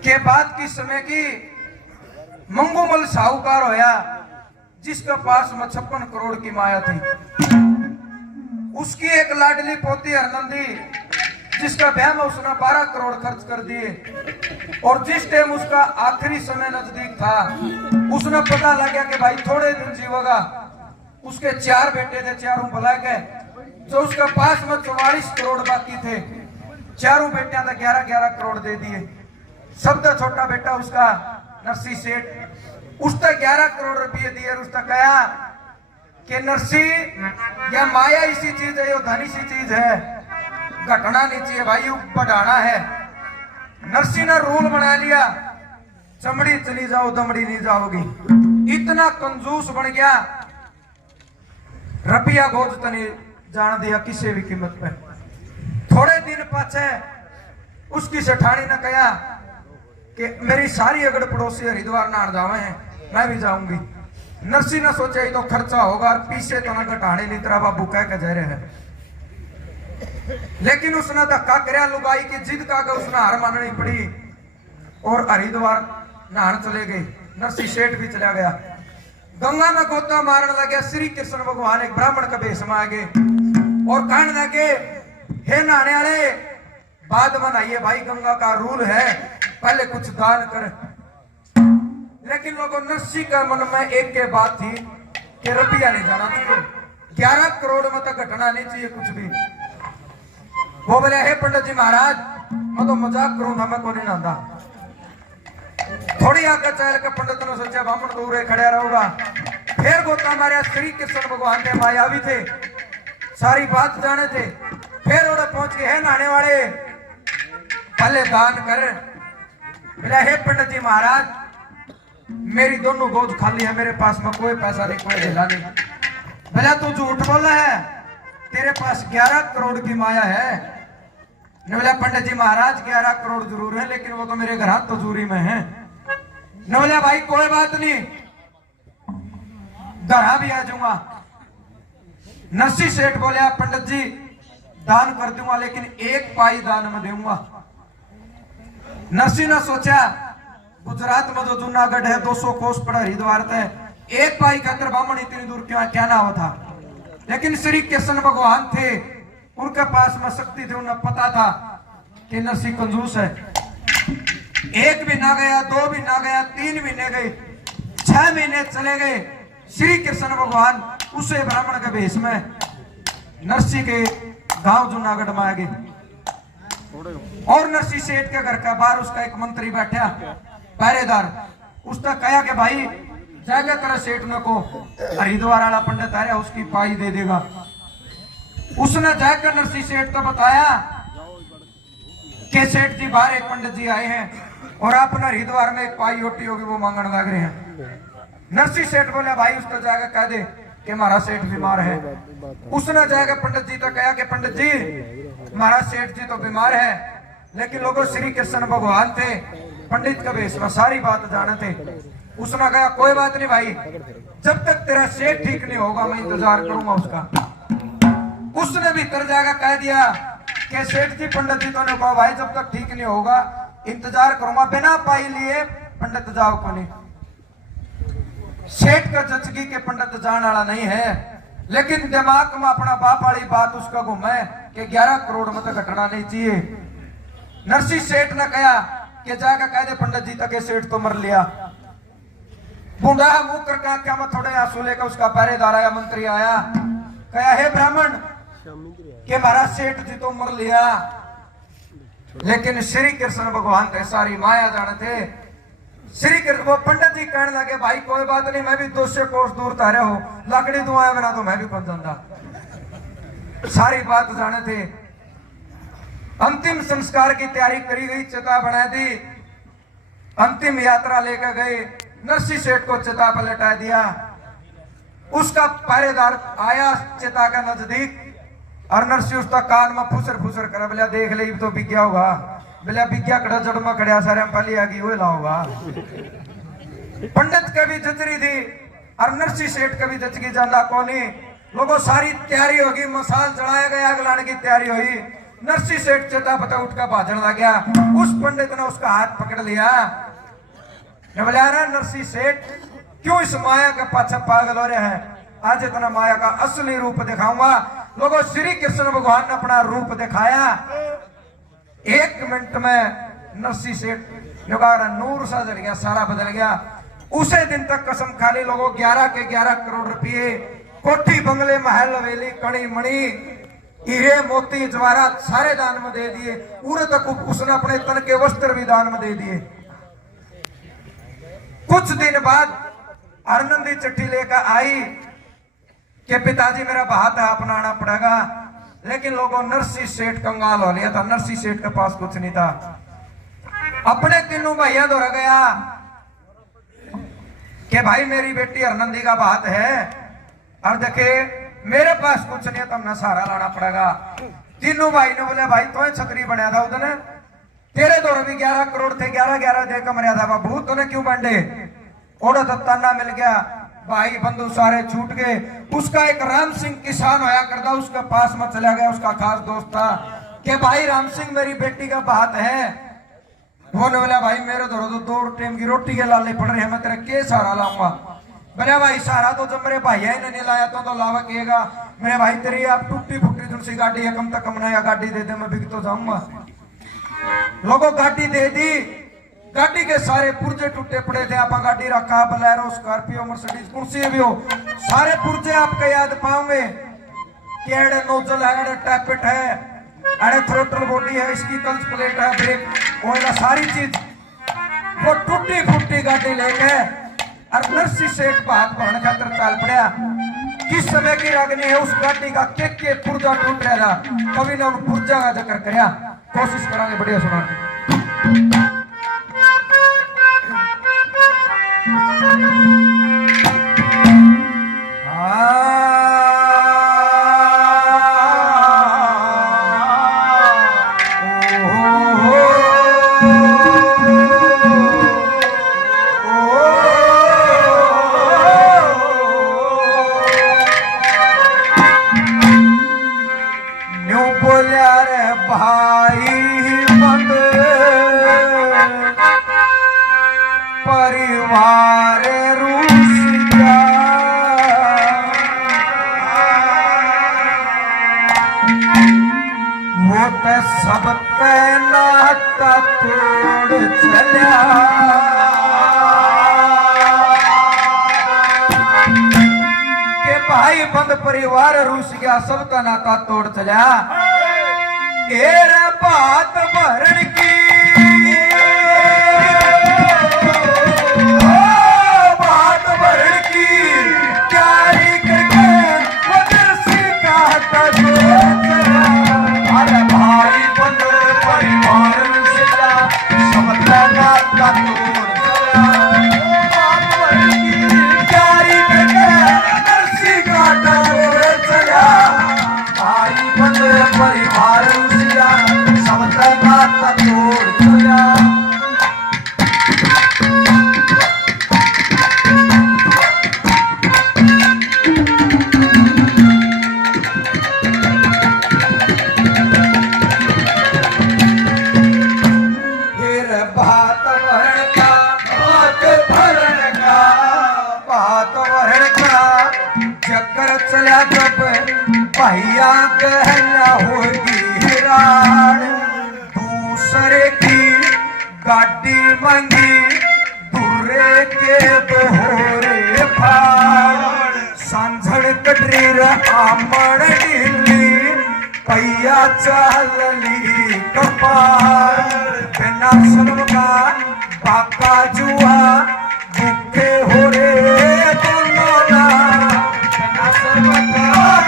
के बाद की समय की मंगूमल साहूकार होया, जिसके पास में 56 करोड़ की माया थी। उसकी एक लाडली पोती हरनंदी, जिसका ब्याह में उसने 12 करोड़ खर्च कर दिए। और जिस टाइम उसका आखिरी समय नजदीक था, उसने पता लगा कि भाई थोड़े दिन जीवेगा। उसके 4 बेटे थे, चारों भला के, जो उसके पास में 44 करोड़ बाकी थे, चारों बेटियां ने 11-11 करोड़ दे दिए। सबसे छोटा बेटा उसका नरसी सेठ, उसने 11 करोड़ रुपये दिए। उसने कहा कि नरसी, यह माया इसी चीज है, ये धन इसी चीज है, घटना नहीं चाहिए भाई, बढ़ाना है। नरसी ने रूल बना लिया, चमड़ी चली जाओ दमड़ी नहीं जाओगी। इतना कंजूस बन गया, रुपया गोद तनी जान दिया किसी भी कीमत पे। थोड़े दिन पाछे उसकी सेठानी ने कहा कि मेरी सारी अगड़ पड़ोसी हरिद्वार नहान जावे हैं, मैं भी जाऊंगी। नरसी ने सोचा ये तो खर्चा होगा, और पीछे तो ना घटाने नहीं, तेरा बाबू कह के जा रहे हैं। लेकिन उसने धक्का करया, लुगाई की जिद का उसने हार माननी पड़ी और हरिद्वार नहान चले गए। नरसी सेठ भी चला गया, गंगा में गोता मारने लगे। श्री कृष्ण भगवान एक ब्राह्मण का भेष में आ गए और कहने लगे, हे नहाने वाले, बाद में नहाइए भाई, गंगा का रूल है, पहले कुछ दान कर। लेकिन लोगों नरसी का मन में एक के बात थी कि रुपया नहीं जाना चाहिए, 11 करोड़ में तो घटना नहीं चाहिए कुछ भी। वो बोले, हे पंडित जी महाराज, मैं तो मजाक करूं था, मैं को नहीं नहाता। थोड़ी आगे चल के पंडित ने सोचा बामण दूर खड़ा रहूंगा। फिर गोता मारे, श्री कृष्ण भगवान के मायावी थे, सारी बात जाने थे। फिर वो पहुंच गए, हे नहाने वाले, पहले दान कर। बोला, हे पंडित जी महाराज, मेरी दोनों गोद खाली है, मेरे पास में कोई पैसा नहीं, कोई ढेला नहीं। बोला, तू झूठ बोला है, तेरे पास 11 करोड़ की माया है। ने बोला, पंडित जी महाराज 11 करोड़ जरूर है, लेकिन वो तो मेरे घर हाथ तजूरी में है। ने बोला, भाई कोई बात नहीं, दरा भी आ जाऊंगा। नरसी सेठ बोले, पंडित जी दान कर दूंगा, लेकिन 1 पाई दान में दूंगा। नरसी ने सोचा, गुजरात में जो जूनागढ़ है 200 कोस पड़ा हरिद्वार थे, 1 पाई खातर बामण इतनी दूर क्यों क्या ना था। लेकिन श्री कृष्ण भगवान थे, उनके पास में शक्ति थी, उन्हें पता था कि नरसी कंजूस है। 1 भी ना गया, 2 भी ना गया, 3 महीने गए, 6 महीने चले गए। श्री कृष्ण भगवान उसे ब्राह्मण के भेष में नरसी के गांव जूनागढ़ में आ गए। और नरसी सेठ के घर का बाहर उसका एक मंत्री बैठा, पहरेदार। उसने कहा कि भाई जाके तेरा सेठ ने को हरिद्वार वाला पंडित आ रहा, उसकी पाई दे देगा। उसने जाकर नरसी सेठ को बताया कि सेठ जी बाहर एक पंडित जी आए हैं और आपने हरिद्वार में एक पाई होटी होगी, वो मांगने लग रहे हैं। नरसी सेठ बोले, भाई उसने जाकर कह दे कि हमारा सेठ बीमार है। उसने जाकर पंडित जी तो कहा कि पंडित जी, हमारा सेठ जी तो बीमार है, लेकिन लोगों श्री कृष्ण भगवान थे, पंडित का भेष में सारी बात जाने थे। उसने कहा, कोई बात नहीं भाई, जब तक तेरा सेठ ठीक नहीं होगा मैं इंतजार करूंगा उसका। उसने भी तर जाकर कह दिया कि सेठ जी पंडित जी तो ने कहा, भाई जब तक ठीक नहीं होगा इंतजार करूंगा, बिना पाई लिए पंडित जाओ को नहीं। सेठ का जचगी के पंडित जाने वाला नहीं है, लेकिन दिमाग में अपना बाप वाली बात उसका घूमे कि 11 करोड़ में तो घटना नहीं चाहिए। नरसी सेठ ने कहा कि जाकर कह दे पंडित जी तक सेठ तो मर लिया। बूढ़ा मुंह करके आंखों में थोड़े आंसू लेकर उसका पहरेदार आया, मंत्री आया, कहा, हे ब्राह्मण, कि हमारा सेठ जी तो मर लिया, लेकिन श्री कृष्ण भगवान थे, सारी माया जानते। श्री कृष्ण वो पंडित जी कहने लगे, भाई कोई बात नहीं, मैं भी 200 कोस दूर तारे हो, लकड़ी दुआया बिना तो मैं भी पहुंच जाता। सारी बात जाने थे। अंतिम संस्कार की तैयारी करी गई, चिता बना दी, अंतिम यात्रा लेकर गए। नरसी सेठ को चिता पर लटा दिया। उसका पहरेदार आया चिता का नजदीक, और नरसी उसका कान में फुसर फुसर कर बोला, देख ले तो बिग्या होगा। बोला, बिग्या कड़ा जड़ में खड़ा सारे पली आगी वो लाओगा। पंडित कभी जचरी थी और नरसी सेठ कभी जचगी जाना कौनी। लोगों सारी तैयारी होगी, मसाल जलाया गया, आग लाने की तैयारी हुई। नरसी सेठ चेता पता उठ का भाजन लग गया। उस पंडित ने उसका हाथ पकड़ लिया। बोला नरसी सेठ क्यों इस माया के पाछे पागल हो रहे हैं? आज इतना माया का असली रूप दिखाऊंगा। लोगों श्री कृष्ण भगवान ने अपना रूप दिखाया। 1 मिनट में नरसी सेठ नूर सा जल गया, सारा बदल गया। उसे दिन तक कसम खा ली लोगों 11 के 11 करोड़ रुपये, कोठी बंगले महल हवेली कणी मणि हीरे मोती जवाहरात सारे दान में दे दिए। पूरे तक उसने अपने तन के वस्त्र भी दान में दे दिए। कुछ दिन बाद आनंदी चिट्ठी लेकर आई कि पिताजी मेरा बात है अपनाना पड़ेगा। लेकिन लोगों नरसी सेठ कंगाल हो लिया था। नरसी सेठ के पास कुछ नहीं था। अपने तीनों भैया दौड़ गया कि भाई मेरी बेटी हरनंदी का बात है और देखे मेरे पास कुछ नहीं है, तुमने सहारा लाना पड़ेगा। तीनों भाई ने बोले भाई तो छतरी बनया था उधर, तेरे दौर भी 11 करोड़ थे, 11 दे के मर्यादा बाबू तूने क्यों बांटे? ओड़ा तो ताना मिल गया। भाई बंधु सारे छूट गए। उसका एक राम सिंह किसान होया करता, उसके पास में चला गया। उसका खास दोस्त था कि भाई राम सिंह मेरी बेटी का बात है। वो ने बोला भाई मेरे दौर तो 2 टाइम की रोटी के लाले पड़ रहे हैं, मैं तेरा के सहारा लाऊंगा? बोले भाई सहारा तो जब मेरे भाई ने नहीं लाया तो लावा किएगा। मेरे भाई तेरी आप टूटी फूटी तुमसी गाड़ी है, कम तक कम नया गाड़ी दे दे, मैं बिक तो जाऊंगा। लोगों गाड़ी दे दी। गाड़ी के सारे पुर्जे टूटे पड़े थे। आप गाड़ी रखा बलेरो स्कॉर्पियो मर्सिडीज कुर्सी भी हो, सारे पुर्जे आपके याद पाओगे कि एड़े नोजल है, एड़े टैपेट है, एड़े थ्रोटल बॉडी है, इसकी क्लच प्लेट है, ब्रेक ऑयल, सारी चीज। वो टूटी फूटी गाड़ी लेके और नरसी सेठ बात भरने खातर चाल पड़ा। किस समय की रागनी है उस गाड़ी का के पुर्जा टूट रहा था। कभी ने उन पुर्जा का जिक्र कराया। कोशिश करांगे बढ़िया सुना। परिवार रूस गया, वो तो सब नाता तोड़ चलिया। के भाई बंद परिवार रूस गया, सबका नाता तोड़ चलिया। एरे बात भरण की चला जब भैया कहना होगी राण, दूसरे की गाड़ी मंगी दूरे के दोहरे फाड़। सांझड़ कटरी आमण ढीली पैया चालली कपार। बिना शर्म का बाका जुआ भूखे हो रे दोनों ना। परिवार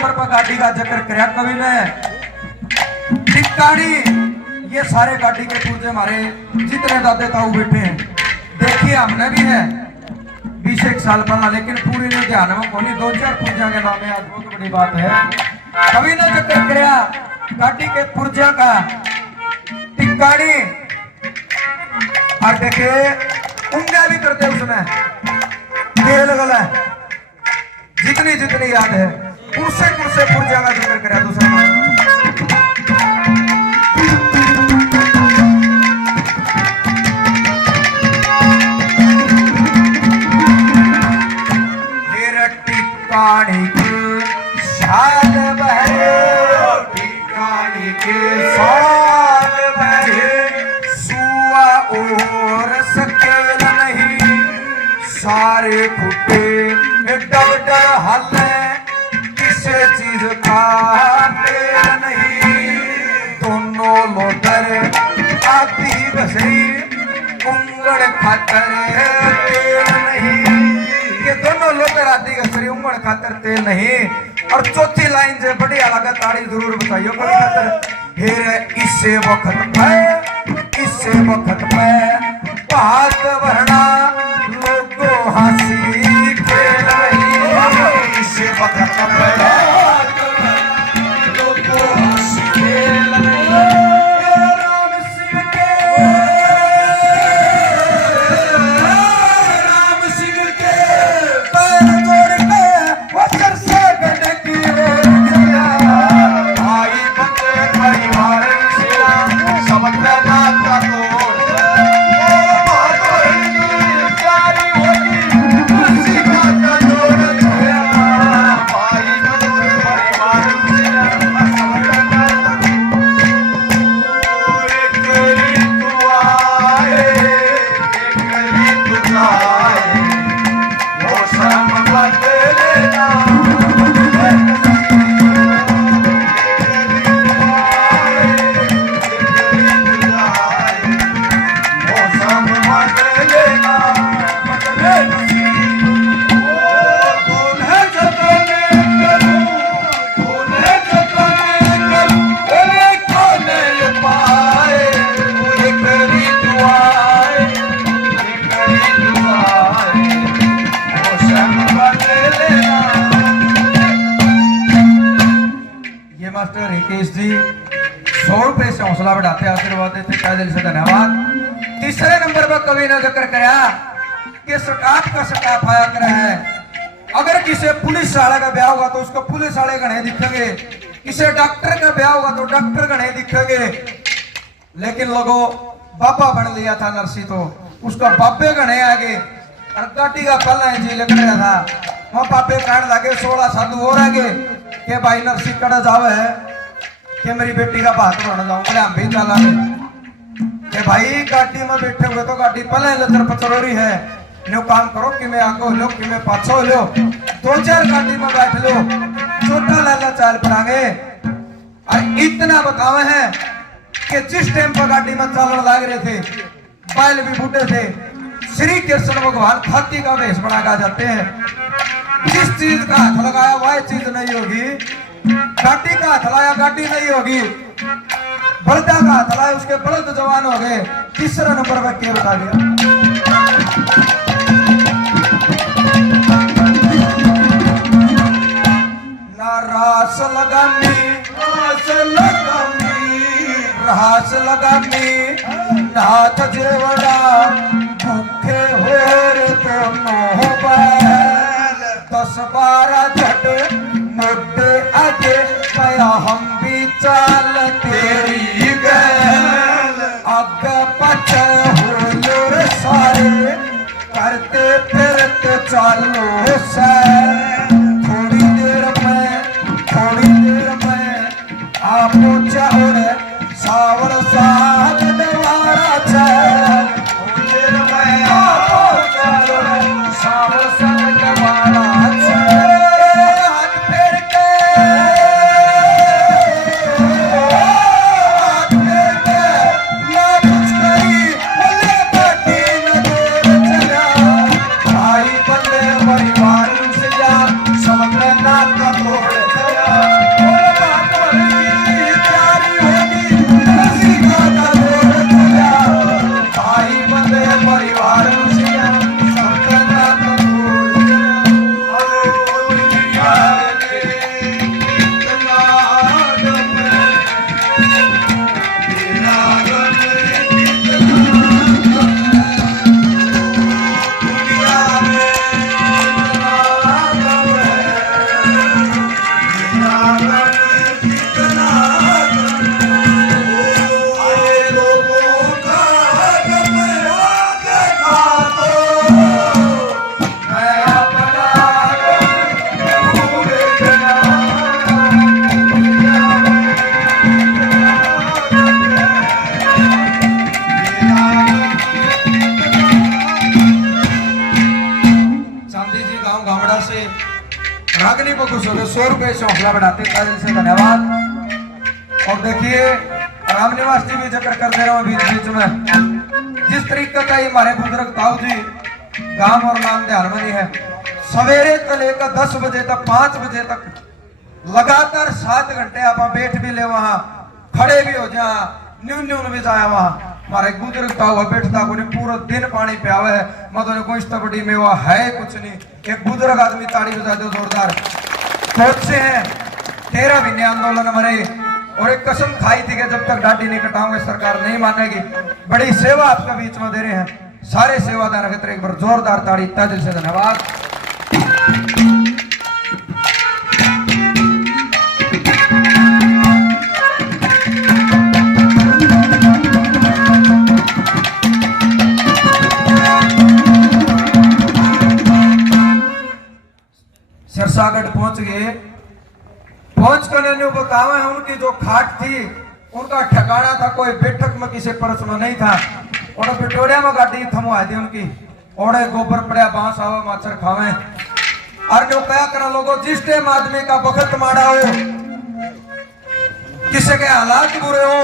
नंबर पर गाड़ी का जिक्र कराया कवि ने। टिक्काड़ी, ये सारे गाड़ी के पुर्जे हमारे जितने दादे ताऊ बैठे हैं, देखिए हमने भी है 20 साल पहला, लेकिन पूरी ने ध्यान में कोनी 2-4 पुर्जा के नाम है। आज बहुत बड़ी बात है, कवि ने जिक्र कराया गाड़ी के पुर्जा का। टिक्काड़ी और देखे उंगलियां भी करते उसमें तेल गला, जितनी जितनी याद है कुर्से पुर्जा का जिक्र कराया दूसरा। टिक्काड़ी के साल बहरे, टिक्काड़ी के साल बहरे, सुआ और सकेल नहीं, सारे खुटे डब डब हले, किसी चीज का तेल नहीं, दोनों लोटर आती बसरी, उंगड़ खातर तेल नहीं, ये दोनों लोटर आती बसरी उंगड़ खातर तेल नहीं। और चौथी लाइन से बढ़िया लगा, ताड़ी जरूर बताइयो कोई खातर। हेर इसे वक्त पे बात वरना लोगों हंसी खेल रही, इसे वक्त पे लोगों हंसी खेल रही। राम सिंह के पैर जोड़ के वो सर से गटकी गया, भाई बंदे परिवार से समझना का तोड़, मास्टर हिकेश जी 100 रुपए से हौसला बढ़ाते आशीर्वाद देते, क्या दिल से धन्यवाद। तीसरे नंबर पर कवि ने जिक्र कराया कि स्टाफ का स्टाफ आया कर है। अगर किसी पुलिस वाले का ब्याह होगा तो उसको पुलिस वाले गणे दिखेंगे, किसी डॉक्टर का ब्याह होगा तो डॉक्टर गणे दिखेंगे, लेकिन लोगों बाबा बन लिया था नरसी तो उसका बाबे गणे आगे। और गाड़ी का पहला जी लग रहा था, वहां पापे कहने लगे 16 साधु और आगे के भाई नरसी कड़ा जावे है कि मेरी बेटी का बात होने जाऊं, बोले हम भी चला के भाई गाड़ी में बैठे हुए तो गाड़ी पहले लचर पचर हो रही है, नो काम करो कि मैं आगो लो कि मैं पाछो लो, 2-4 गाड़ी में बैठ लो, छोटा लाला चाल पड़ांगे। और इतना बतावे हैं कि जिस टाइम पर गाड़ी में चालन लग रहे थे, बैल भी बूढ़े थे, श्री कृष्ण भगवान हाथी का वेश बना के जाते हैं। जिस चीज का हाथ लगाया वह चीज नहीं होगी, गाड़ी का हाथ लगाया गाड़ी नहीं होगी, बलदा का हाथ लगाया उसके बलद जवान हो गए। तीसरा नंबर पर क्या बता दिया, ना रास लगानी रास लगानी नाथ जेवड़ा भूखे हो रे तो मोह 10-12 झट मोटे आगे कया हम भी चाल तेरी गैल, अग पच हो रे सारे करते फिरते चालो से। थोड़ी देर में आपो चाहे सावर साथ दवारा चाहे, थोड़ी देर में आपो चाहे सावर साथ दवारा चाहे। हाथ फेर के ना कुछ करी बोले बाटी न दूर चला, भाई बंदे परिवार से जा समझ ना का तोड़ चला। खुश होते 100 रुपए से हौसला बढ़ाते तहे दिल से धन्यवाद। और देखिए राम निवास जी भी जिक्र कर दे रहा हूँ बीच बीच में, जिस तरीके का ये हमारे बुजुर्ग ताऊ जी गांव और नाम ध्यान में नहीं है, सवेरे से लेकर 10 बजे तक 5 बजे तक लगातार 7 घंटे आप बैठ भी ले वहां, खड़े भी हो जा, न्यून न्यून भी जाए वहां। हमारे बुजुर्ग था हुआ बैठता को पूरा दिन पानी पियावे है, मतलब कोई बड़ी में वह है कुछ नहीं। एक बुजुर्ग आदमी ताड़ी बजा दो जोरदार। सोच से हैं 13 महीने आंदोलन मरे और एक कसम खाई थी कि जब तक दाढ़ी नहीं कटाऊंगे सरकार नहीं मानेगी। बड़ी सेवा आपके बीच में दे रहे हैं सारे सेवादार क्षेत्र, एक बार जोरदार ताड़ी तहे दिल से धन्यवाद। सिरसागढ़ पहुंच गए, पहुंच कर बतावा है उनकी जो खाट थी उनका ठिकाना था कोई बैठक में किसी परस में नहीं था। और पिटोड़िया में गाड़ी थमवा दी उनकी, ओढ़े गोबर पड़े बांस आवे माछर खावे। और जो क्या करा लोगों, जिस टाइम आदमी का वक्त माड़ा हो, किसी के हालात बुरे हो,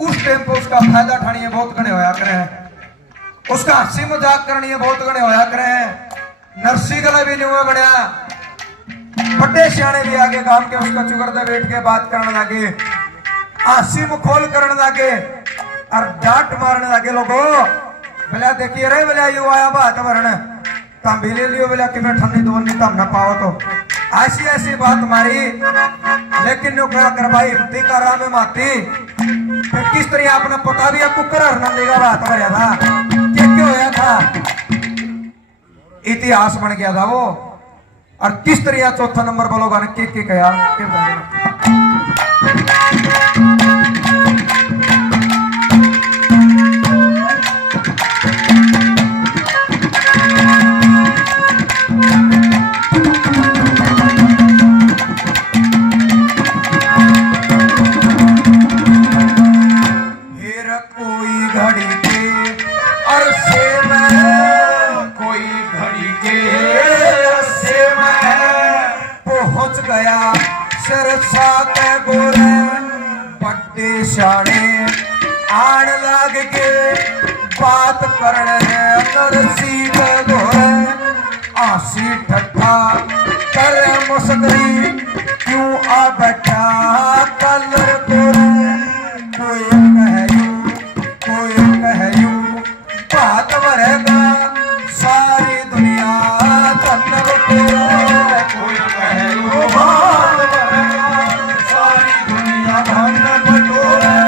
उस टाइम पे उसका फायदा ठानी बहुत गणे होया करे हैं, उसका हंसी मजाक करनी बहुत गणे होया करे हैं। नरसी गला भी नहीं हुआ बढ़िया, बड़े सियाने भी आगे गांव के उसका चुगर दे बैठ के बात करने लगे, हंसी मखौल करने लगे और डांट मारने लगे। लोगों बोला देखिए रे, बोला यू आया बात भरने तम भी ले लियो, बोला कि मैं ठंडी दोन नहीं तम न पाओ तो ऐसी ऐसी बात मारी। लेकिन नो क्या कर भाई हिम्मती का राम माती, फिर किस तरह आपने पता भी आपको कर देगा बात भरया था क्या होया था, इतिहास बन गया था वो। और किस तरह चौथा नंबर बोलोगा ने के कहा आन लाग के बात करने नरसी गोरे आसी ठट्ठा करे मुस्करी क्यों आ बैठा कलर गोरे। कोई कह यूं बात भरेगा सारी दुनिया धन बटोरे। कोई कह यूं बात भरेगा सारी दुनिया धन बटोरे।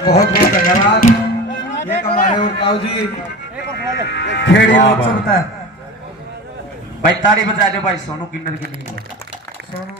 बहुत बहुत धन्यवाद। ये हमारे और ताऊ जी खेड़ी लोग सुनता है भाई, ताड़ी बजा दो भाई सोनू किन्नर के लिए। सोनू